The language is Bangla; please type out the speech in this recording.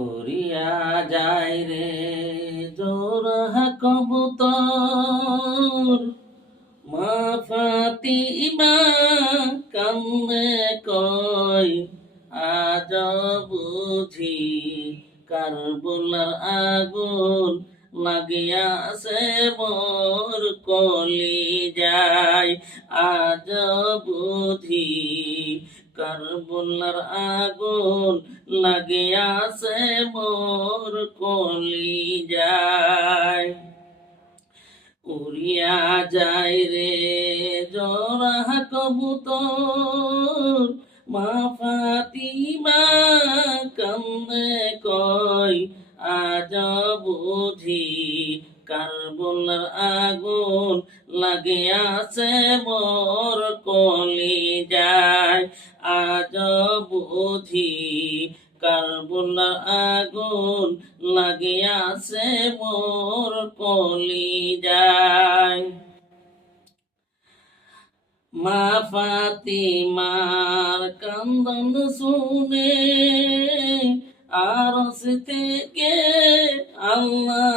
উড়িয়া যায় রে জোড়া কবুতর, মা ফাতিমা কান্দে কয় আজ বুঝি কারবালার আগুন লাগিয়াছে মোর কলিজায়। আজ বুঝি কারবালার আগুন লাগিয়াছে মোর কলিজায়। উড়িয়া যায় রে জোড়া কবুতর, মা ফাতিমা কান্দে কয় আজ বুঝি কারবালার আগুন লাগিয়াছে মোর কলিজায়। আজ বুঝি কারবালার আগুন লাগিয়াছে মোর কলিজায়। মা ফাতিমার কান্দন শুনে আরশ থেকে আল্লাহ